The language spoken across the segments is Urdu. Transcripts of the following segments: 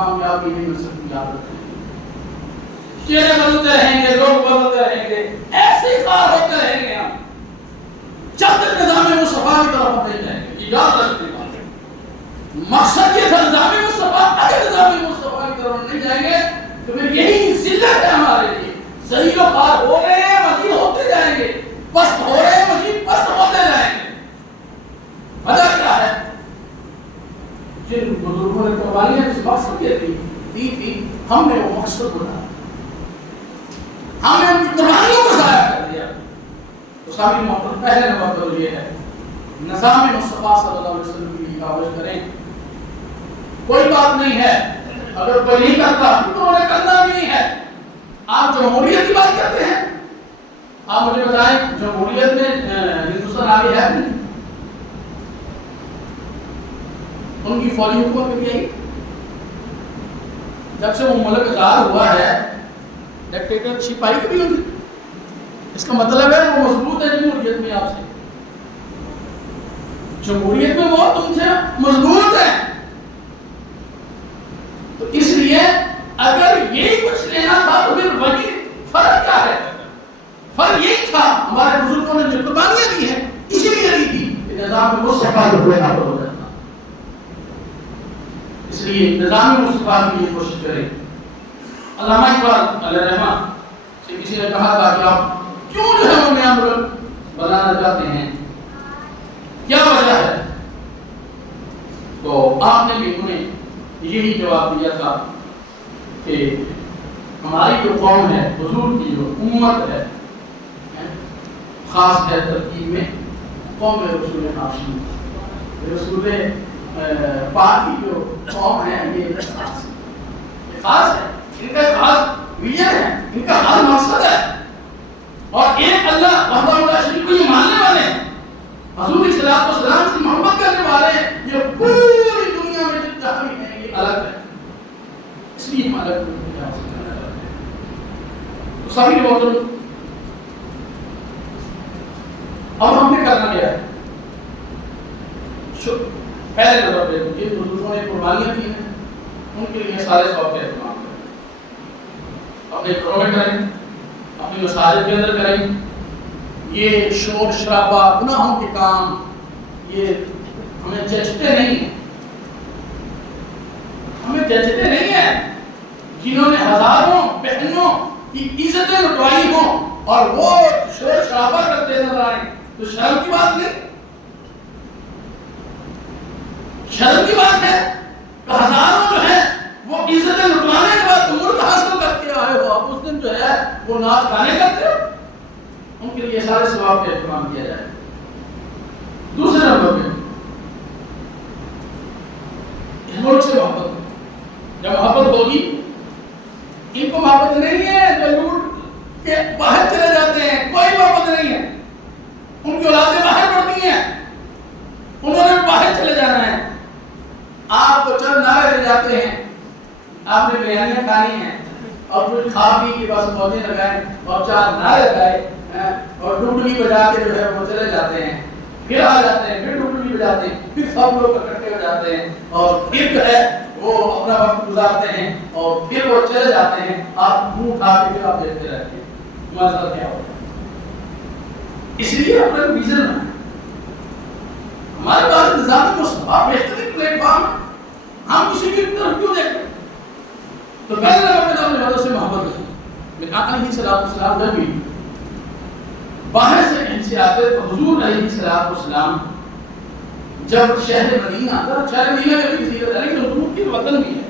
کامیابی نہیں مل سکتی. یاد رکھیں چہرے بدلتے رہیں گے, لوگ بدلتے رہیں گے, ایسے کار ہوتے رہیں گے ہم جب تک نظام مصطفیٰ کی طرف نہیں جائیں گے. یہ یاد رکھنے بات ہے. مقصد یہ تھا نظام مصطفیٰ. اگر نظام مصطفیٰ کی طرف نہیں جائیں گے تو پھر یہی ذلت ہے ہمارے لیے. صحیح و پار ہو رہے ہیں, مزید ہوتے جائیں گے, پست ہو رہے ہیں, مزید پست ہوتے جائیں گے. وجہ کیا ہے؟ جن بزرگوں نے قربانیاں اس مقصد یہ دی تھی, ہم نے وہ مقصد بنایا, ہم نے ان کی قربانیوں کو ضائع کر دیا. تو سامعین محترم, پہلے نمبر پر یہ ہے نظام مصطفیٰ صلی اللہ علیہ وسلم کی حفاظت کریں. کوئی بات نہیں ہے اگر کوئی نہیں کرتا تو انہیں کرنا بھی نہیں ہے. آپ جمہوریت کی بات کرتے ہیں, آپ مجھے بتائیں جمہوریت میں ہندوستان آگے ہے نہیں؟ ان کی فوجی حکومت کبھی آئی؟ جب سے وہ ملک آزاد ہوا ہے ڈکٹیٹرشپ آئی کبھی ہوگی؟ اس کا مطلب ہے وہ مضبوط ہے جمہوریت میں. آپ سے جمہوریت میں وہ تم سے مضبوط ہے. تو اس لیے اگر یہی کچھ لینا تھا تو پھر وہی فرق کیا ہے؟ فرق یہی تھا ہمارے بزرگوں نے جو قربانیاں دی ہیں اسی لیے دی تھی کہ نظام مصطفیٰ ہو جاتا. اس لیے نظام مصطفیٰ کی کوشش کریں. علامہ اقبال علیہ الرحمہ سے کسی نے کہا تھا کہ آپ کیوں جو ہے وہ نیا ملک بنانا چاہتے ہیں, کیا وجہ ہے؟ تو آپ نے بھی انہیں یہی جواب دیا تھا کہ ہماری جو قوم ہے, حضور کی جو امت ہے, خاص ہے ترکیب میں قوم رسول ہاشمی, رسول پاک کی جو قوم ہے یہ خاص ہے, ان کا خاص ویژن ہے, ان کا خاص مقصد ہے. اور ایک اللہ وحدہ لا شریک کو یہ ماننے والے ہیں, حضور صلی اللہ علیہ وسلم سے محبت کرنے والے ہیں. یہ پوری دنیا میں جتنا بھی ہیں یہ الگ ہے, اس لیے ہم الگ ہیں. تو سبھی لوگ اب ہم نے کرنا کیا ہے؟ پہلے نمبر پہ جن بزرگوں نے قربانیاں دی ہیں ان کے لیے سارے سواب کا اہتمام کریں. اپنے گھروں میں کریں, اپنی مساجد کے اندر کریں. یہ شور شرابہ گناہوں کے کام یہ ہمیں جچتے نہیں ہیں, ہمیں جچتے نہیں ہیں. جنہوں نے ہزاروں بہنوں کی عزتیں لٹوائی ہوں اور وہ شور شرابہ کرتے نظر آئیں تو شرم کی بات نہیں, شرم کی بات ہے کہ ہزاروں جو ہے وہ عزتیں لٹوانے کے بعد ملک حاصل کر کے آئے ہو, آپ اس دن جو ہے وہ ناچ گانے کرتے ہو. ان کے لیے سارے ثواب کا اہتمام کیا جائے. دوسرے نمبر پہ اس ملک سے محبت, جب محبت ہوگی, ان کو محبت نہیں ہے جو لوٹ کے باہر چلے جاتے ہیں, کوئی محبت نہیں ہے. ان کی اولادیں باہر پڑتی ہیں, انہوں نے باہر چلے جانا ہے. آپ کو چند نعرے دے جاتے ہیں, آپ نے بریانیاں کھانی ہیں اور کچھ کھا پی کے بس موجے لگائے اور چار نعرے لگائے اور ڈوڈلی بجا کے جو ہے وہ چلے جاتے ہیں, پھر آ جاتے ہیں, پھر ڈوڈلی بجاتے ہیں, پھر سب لوگ اکٹھے ہو جاتے ہیں اور پھر جو ہے وہ اپنا وقت گزارتے ہیں اور پھر وہ چلے جاتے ہیں. آپ منہ اٹھا کے پھر آپ دیکھتے رہتے ہیں مزہ کیا ہوتا ہے. اس لیے اپنا ویژن بنائیں. ہمارے پاس نظام مصطفیٰ بہترین پلیٹ فارم ہے, ہم کسی کی طرف کیوں دیکھتے ہیں؟ تو پہلے نمبر پہ اپنے مدد سے محبت رکھیں. میرے آقا علیہ السلام جب بھی باہر سے کہیں سے آتے تو حضور علیہ السلام جب شہر مدینہ آتا, شہر مدینہ میں بھی کسی لیکن حضور کی وطن بھی ہے.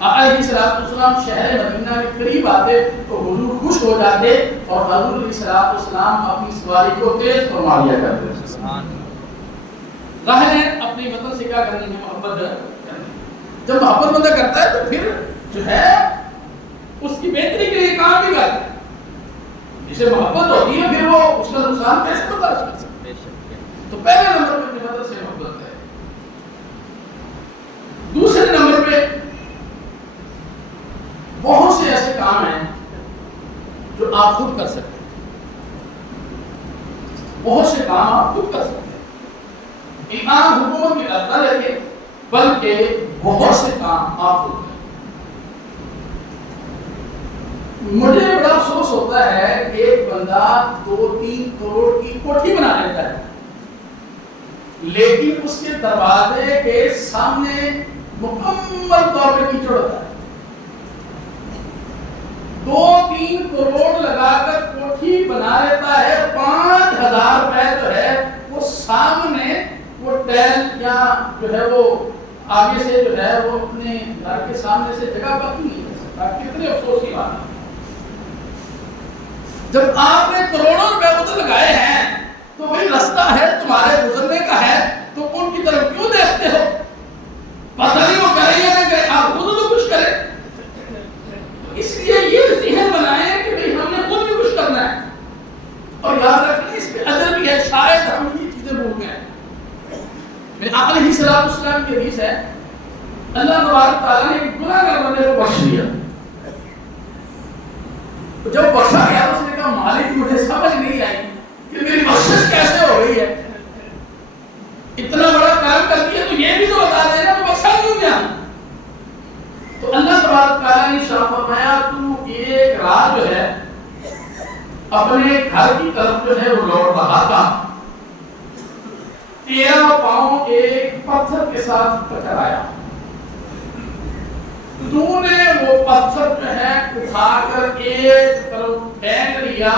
آقا علیہ السلام شہر مدینہ کے قریب آتے تو حضور خوش ہو جاتے اور حضور علیہ السلام اپنی سواری کو تیز فرما لیا کرتے. ظاہر ہے اپنی وطن سے کیا کرنی ہے, محبت کرنی. جب محبت بندہ کرتا ہے تو پھر جو ہے اس کی بہتری کے لیے کام بھی کرتا ہے. جسے محبت ہوتی ہے پھر وہ اس کا نقصان کیسے برداشت کر سکتے ہیں؟ تو پہلے نمبر پہ اپنی وطن سے محبت ہے. دوسرے نمبر پہ بہت سے ایسے کام ہیں جو آپ خود کر سکتے ہیں. بہت سے کام آپ خود کر سکتے ہیں. امام حکومت کی اقدار ہے کہ بلکہ بہت سے کام آپ ہوتے ہیں۔ مجھے بڑا افسوس ہوتا ہے کہ ایک بندہ 2-3 کروڑ کی کوٹھی بنا لیتا ہے، لیکن اس کے دروازے کے سامنے مکمل طور پہ کیچڑ ہوتا ہے۔ 2-3 کروڑ لگا کر کوٹھی بنا لیتا ہے، 5,000 روپے جو ہے وہ سامنے وہ ٹیل یا جو ہے وہ آگے سے جو ہے وہ اپنے گھر کے سامنے سے جگہ باقی نہیں کر سکتا۔ کتنے افسوس کی بات ہے، جب آپ نے کروڑوں روپے ادھر لگائے ہیں تو وہی رستہ ہے تمہارے گزرنے کا ہے، تو ان کی طرف کیوں دیکھتے ہو؟ پتہ نہیں وہ کریں یا نہ کریں، آپ خود تو کچھ کریں۔ اس لیے یہ ذہن بنائیں کہ بھئی ہم نے خود بھی کچھ کرنا ہے، اور یاد رکھیں اس پہ اجر بھی ہے۔ شاید ہم یہ چیزیں بھول گئے ہیں۔ میرے آقا علیہ السلام کی حدیث ہے، اللہ تبارک تعالیٰ نے ایک گناہ گار بندے کو بخش دیا۔ جب بخشا گیا اس نے کہا مالک مجھے سمجھ نہیں آئی کہ میری بخشش کیسے ہو رہی ہے، اتنا بڑا کام کر دیا تو یہ بھی تو بتا دینا تو بخشا کیوں گیا؟ تو اللہ تبارک تعالیٰ نے ارشاد فرمایا تو ایک رات جو ہے اپنے گھر کی طرف جو ہے وہ لوٹ رہا تھا، تیرا پاؤں ایک پتھر کے ساتھ ٹکرایا، تو نے وہ پتھر جو ہے اٹھا کر ایک طرف پھینک لیا،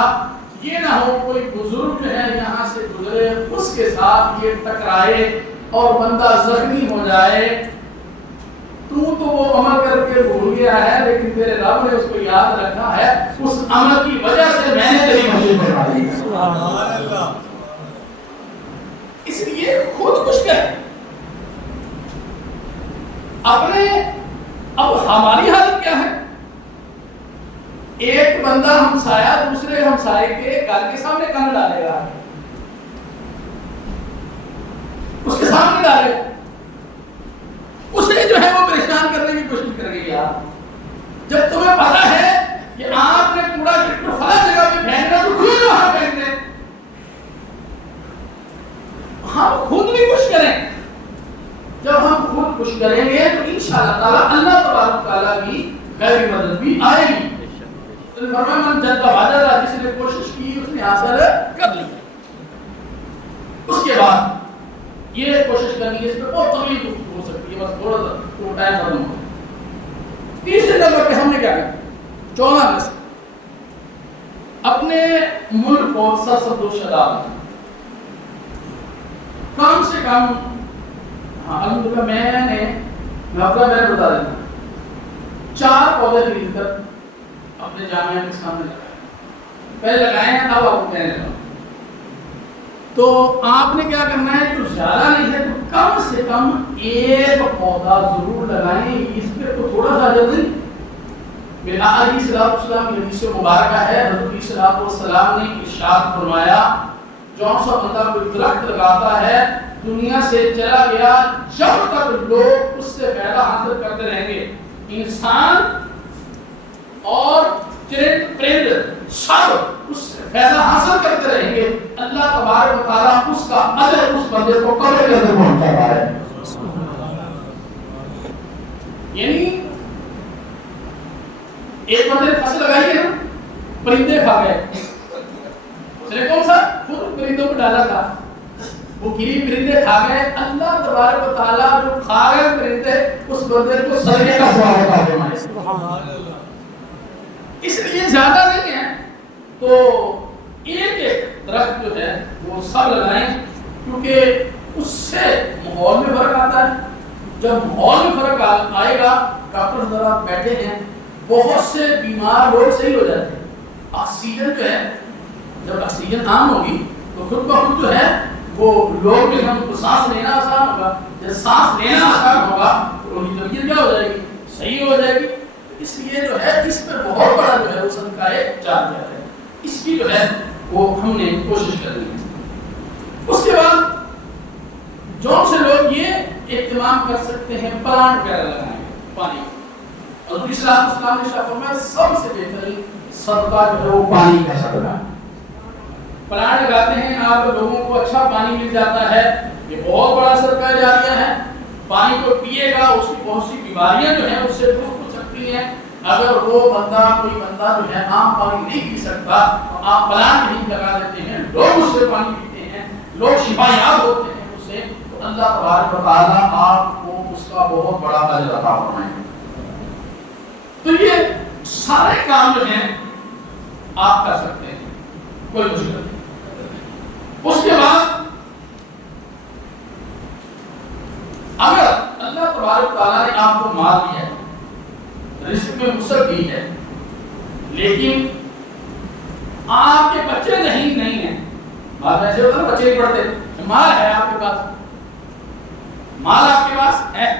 یہ نہ ہو کوئی بزرگ جو ہے یہاں سے گزرے اس کے ساتھ یہ ٹکرائے اور بندہ زخمی ہو جائے۔ تو وہ عمل کر کے بھول گیا ہے، لیکن تیرے رب نے اس کو یاد رکھا ہے، اس عمل کی وجہ سے میں نے تیری مدد فرمائی۔ سبحان اللہ۔ اس لیے خود کچھ کریں اپنے۔ اب ہماری حالت کیا ہے؟ ایک بندہ ہمسایہ دوسرے ہمسائے کے گھر کے سامنے کان ڈالے گا، اس کے سامنے ڈالے گا، اسے جو ہے وہ پریشان کرنے کی کوشش کرے گی۔ یار جب تمہیں پتا ہے کہ آپ نے کوڑا کرکٹ فلاں جگہ پہ پھینکنا تو کیوں وہاں پھینک دیں؟ ہم خود بھی کچھ کریں۔ جب ہم خود کچھ کریں گے تو انشاءاللہ تعالیٰ اللہ تبارک تعالیٰ کی غیبی مدد بھی آئے گی۔ تو فرمایا من جد وجد، جس نے کوشش کی اس نے حاصل کر لی۔ اس کے بعد یہ کوشش کرنی ہے، اس پہ بہت طویل گفتگو ہو سکتی ہے، بس تھوڑا سا ٹائم ختم ہو۔ تیسرے نمبر پہ ہم نے کیا کرنا ہے؟ 14 میں سے اپنے ملک کو سرسبز و شاداب کم سے کم، الحمدللہ میں اپنا بتا دیتا ہوں، 4 پودے خرید کر اپنے جامعہ کے سامنے لگائے، پہلے لگائے ہیں اب آپ کو کہنے لگا۔ تو آپ نے کیا کرنا ہے، جو زیادہ نہیں ہے تو کم سے کم 1 پودا ضرور لگائیں، اس پہ تو تھوڑا سا جلدی۔ میرے آقا علیہ السلام کی حدیث مبارکہ ہے، حضرت علیہ السلام نے ارشاد فرمایا جون سا بندہ کوئی درخت لگاتا ہے دنیا سے چلا گیا، جب تک لوگ اس سے فائدہ حاصل کرتے رہیں گے، انسان اور پرند سب اس سے فائدہ حاصل کرتے رہیں گے، اللہ تبارک و تعالیٰ اس کا اجر اس بندے کو قبر کے اندر پہنچا رہا ہے۔ یعنی ایک بندے نے فصل لگائی ہے نا، پرندے کھا گئے، اس نے کون سا خود پرندوں کو ڈالا تھا، وہ گری پرندے کھا گئے، اللہ تبارک و تعالیٰ جو کھا گئے پرندے اس بندے کو صدقے کا ثواب عطا فرمائے۔ سبحان اللہ۔ اس لیے زیادہ نہیں ہے تو ایک درخت جو ہے وہ سب لگائیں، کیونکہ اس سے ماحول میں فرق آتا ہے۔ جب ماحول میں فرق آئے گا، ڈاکٹر ذرا بیٹھے ہیں، بہت سے بیمار لوگ صحیح ہو جاتے ہیں۔ آکسیجن جو ہے، جب آکسیجن عام ہوگی تو خود بخود جو ہے وہ لوگ جو ہم کو سانس لینا آسان ہوگا، جب سانس لینا آسان ہوگا تو ان کی طبیعت کیا ہو جائے گی، صحیح ہو جائے گی۔ اس لیے جو ہے اس میں بہت بڑا جو ہے وہ صدقہ جاریہ ہے، اس کی جو ہے وہ ہم نے کوشش کرنی ہے۔ اس کے بعد جو سے لوگ یہ اہتمام کر سکتے ہیں پلانٹ وغیرہ لگائیں پانی، اور نبی صلی اللہ علیہ وسلم نے فرمایا سب سے بہترین صدقہ جو ہے وہ پانی کا صدقہ۔ پلانٹ لگاتے ہیں آپ لوگوں کو اچھا پانی مل جاتا ہے، یہ بہت بڑا صدقہ جاریہ ہے۔ پانی کو پیے گا اس کی بہت سی بیماریاں جو ہیں اس سے دور ہو سکتی ہیں. اگر وہ بندہ کوئی بندہ جو ہے عام پانی نہیں پی سکتا تو آپ پلانٹ نہیں لگا دیتے ہیں, لوگ اس سے پانی پیتے ہیں, لوگ شفا یاب ہوتے ہیں اس سے, تو اللہ تبارک و تعالیٰ آپ کو اس کا بہت بڑا اجر عطا فرمائیں گے. تو یہ سارے کام جو ہیں آپ کر سکتے ہیں, کوئی مشکل نہیں. اس کے بعد اگر اللہ تبارک و تعالیٰ نے آپ کو مال دیا ہے, رزق میں وسعت دی ہے, لیکن آپ کے بچے ذہین نہیں ہیں, آپ ایسے ہوتا ہے بچے نہیں پڑھتے, مال ہے آپ کے پاس, مال آپ کے پاس ہے,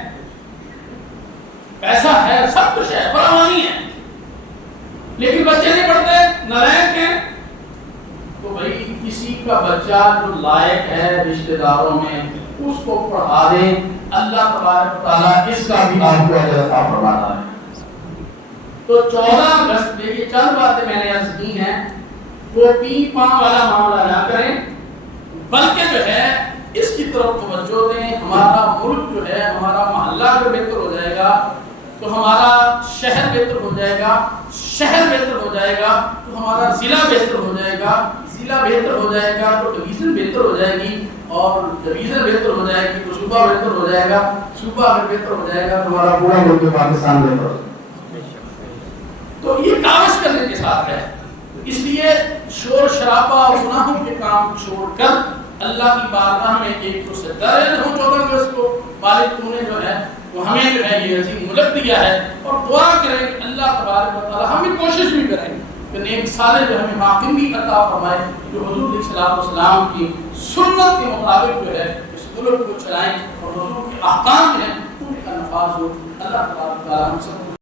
پیسہ ہے, سب کچھ ہے, فراوانی ہے, لیکن بچے نہیں پڑھتے, نالائق ہیں, تو بھائی کسی کا بچہ جو لائق ہے رشتہ داروں میں اس کو پڑھا دیں, اللہ تبارک و تعالیٰ اس کا بھی آپ کو اجر عطا فرماتا ہے. تو 14 اگست میں یہ چند باتیں میں نے عرض کی ہیں, وہ پی پاں والا معاملہ نہ کریں, بلکہ جو ہے اس کی طرف توجہ دیں. ہمارا ملک جو ہے, ہمارا محلہ اگر بہتر ہو جائے گا تو ہمارا شہر بہتر ہو جائے گا, شہر بہتر ہو جائے گا تو ہمارا ضلع بہتر ہو جائے گا, ضلع بہتر ہو جائے گا تو ڈویژن بہتر ہو جائے گی, اور ڈویژن بہتر ہو جائے گی تو صوبہ بہتر ہو جائے گا, صوبہ اگر بہتر ہو جائے گا تو ہمارا پورا ملک پاکستان بہتر ہو جائے گا. تو یہ کاوش کرنے کے ساتھ ہے, اس لیے شور شرابہ اور گناہوں کے کام چھوڑ کر اللہ کی بارگاہ میں ایک تو سے ڈرے رہو. 14 اگست کو مالک تو نے جو ہے وہ ہمیں جو ہے یہ عظیم ملک دیا ہے, اور دعا کریں کہ اللہ تبارک و تعالی, ہم بھی کوشش بھی کریں کہ نیک صالح جو ہمیں حاکم بھی عطا فرمائے, جو حضور علیہ الصلوۃ والسلام کی سنت کے مطابق جو ہے اس ملک کو چلائیں, اور حضور کے احکام جو ہیں ان کا نفاذ ہو. اللہ تبارک و تعالی ہم سب